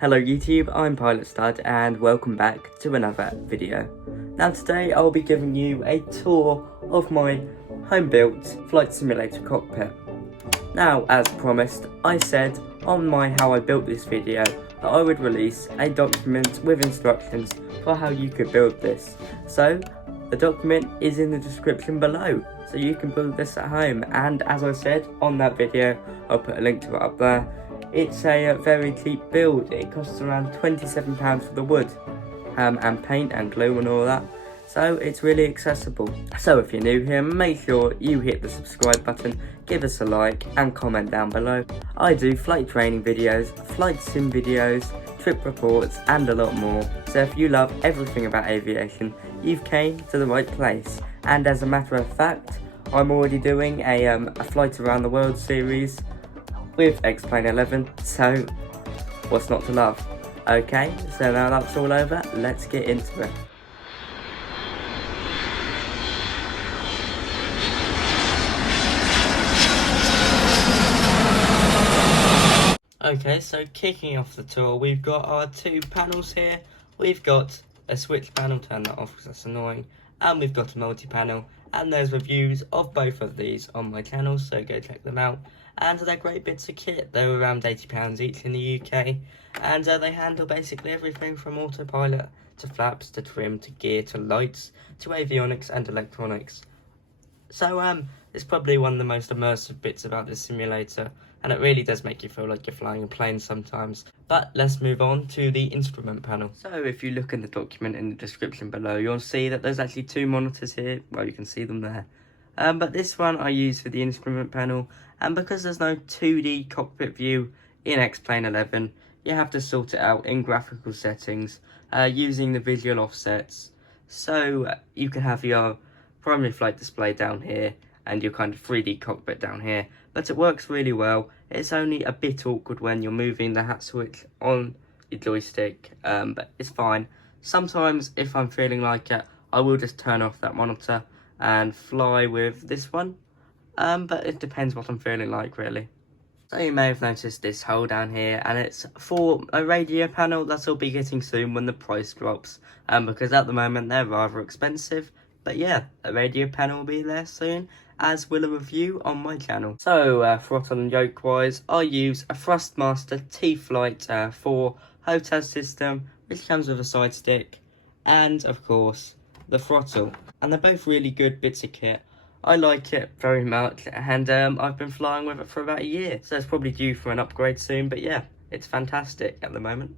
Hello YouTube, I'm Pilot Stud and welcome back to another video. Now today I'll be giving you a tour of my home-built flight simulator cockpit. Now, as promised, I said on my how I built this video that I would release a document with instructions for how you could build this. So the document is in the description below, so you can build this at home, and as I said on that video, I'll put a link to it up there. It's a very cheap build. It costs around £27 for the wood and paint and glue and all that, so it's really accessible. So if you're new here, make sure you hit the subscribe button, give us a like and comment down below. I do flight training videos, flight sim videos, trip reports and a lot more, so if you love everything about aviation, you've came to the right place. And as a matter of fact, I'm already doing a flight around the world series with X-Plane 11, so what's not to love? Okay, so now that's all over, let's get into it. Okay, so kicking off the tour, we've got our two panels here. We've got a switch panel, turn that off because that's annoying, and we've got a multi-panel, and there's reviews of both of these on my channel, so go check them out. And they're great bits of kit. They're around £80 each in the UK, and they handle basically everything from autopilot to flaps to trim to gear to lights to avionics and electronics. So it's probably one of the most immersive bits about this simulator, and it really does make you feel like you're flying a plane sometimes. But let's move on to the instrument panel. So if you look in the document in the description below, you'll see that there's actually two monitors here. Well, you can see them there. But this one I use for the instrument panel, and because there's no 2D cockpit view in X-Plane 11, you have to sort it out in graphical settings using the visual offsets. So you can have your primary flight display down here and your kind of 3D cockpit down here, but it works really well. It's only a bit awkward when you're moving the hat switch on your joystick, but it's fine. Sometimes if I'm feeling like it, I will just turn off that monitor and fly with this one, but it depends what I'm feeling like really. So you may have noticed this hole down here, and it's for a radio panel that I'll be getting soon when the price drops, because at the moment they're rather expensive. But yeah, a radio panel will be there soon, as will a review on my channel. So throttle and yoke wise, I use a Thrustmaster T-Flight 4 HOTAS system, which comes with a side stick, and of course the throttle. And they're both really good bits of kit. I like it very much, and I've been flying with it for about a year, so it's probably due for an upgrade soon, but yeah, it's fantastic at the moment.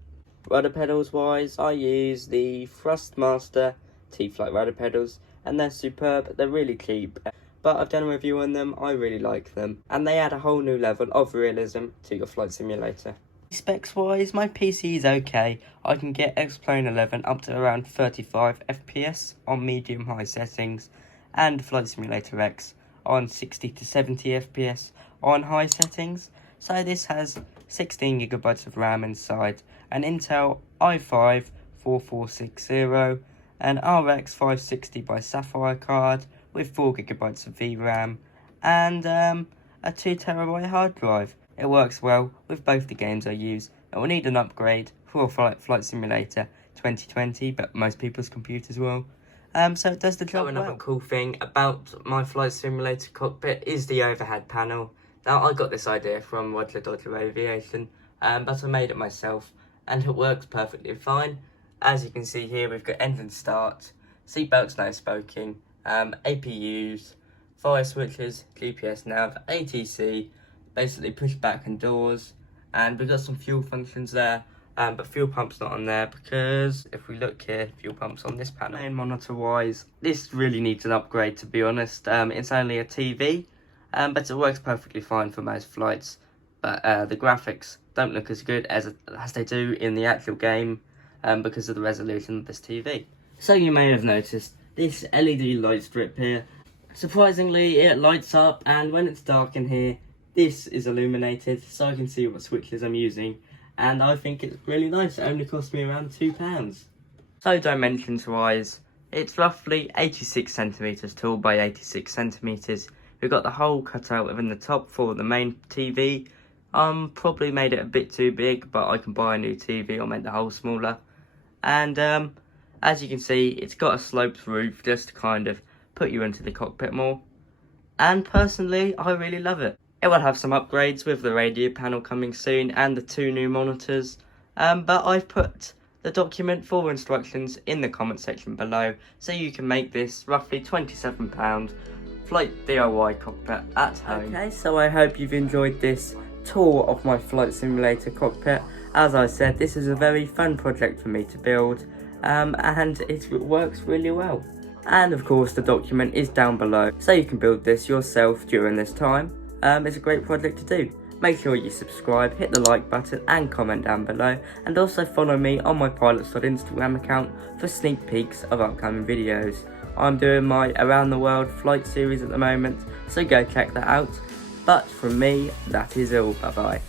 Rudder pedals wise, I use the Thrustmaster T-Flight rudder pedals, and they're superb. They're really cheap, but I've done a review on them. I really like them, and they add a whole new level of realism to your flight simulator. Specs wise, my PC is okay. I can get X-Plane 11 up to around 35 FPS on medium high settings, and Flight Simulator X on 60 to 70 FPS on high settings. So this has 16GB of RAM inside, an Intel i5 4460, an RX 560 by Sapphire card with 4GB of VRAM, and a 2TB hard drive. It works well with both the games I use. It will need an upgrade for Flight Simulator 2020, but most people's computers will. So it does the job well. Another cool thing about my Flight Simulator cockpit is the overhead panel. Now, I got this idea from Roger Dodger Aviation, but I made it myself, and it works perfectly fine. As you can see here, we've got engine start, seatbelts no spoking, APUs, fire switches, GPS nav, ATC, basically push back and doors, and we've got some fuel functions there, but fuel pump's not on there because if we look here, fuel pump's on this panel. Main monitor wise, this really needs an upgrade, to be honest. It's only a TV, but it works perfectly fine for most flights, but the graphics don't look as good as they do in the actual game because of the resolution of this TV. So you may have noticed this LED light strip here. Surprisingly, it lights up, and when it's dark in here, this is illuminated so I can see what switches I'm using, and I think it's really nice. It only cost me around £2. So dimensions wise, it's roughly 86 centimeters tall by 86 centimeters. We've got the hole cut out within the top for the main TV, Probably made it a bit too big, but I can buy a new TV or make the hole smaller. And as you can see, it's got a sloped roof just to kind of put you into the cockpit more. And personally, I really love it. It will have some upgrades with the radio panel coming soon and the 2 new monitors. But I've put the document for instructions in the comment section below, so you can make this roughly £27 flight DIY cockpit at home. Okay, so I hope you've enjoyed this tour of my flight simulator cockpit. As I said, this is a very fun project for me to build, and it works really well. And of course the document is down below, so you can build this yourself during this time. It's a great project to do. Make sure you subscribe, hit the like button and comment down below, and also follow me on my Pilots.Instagram Instagram account for sneak peeks of upcoming videos. I'm doing my Around the World flight series at the moment, so go check that out. But from me, that is all. Bye bye.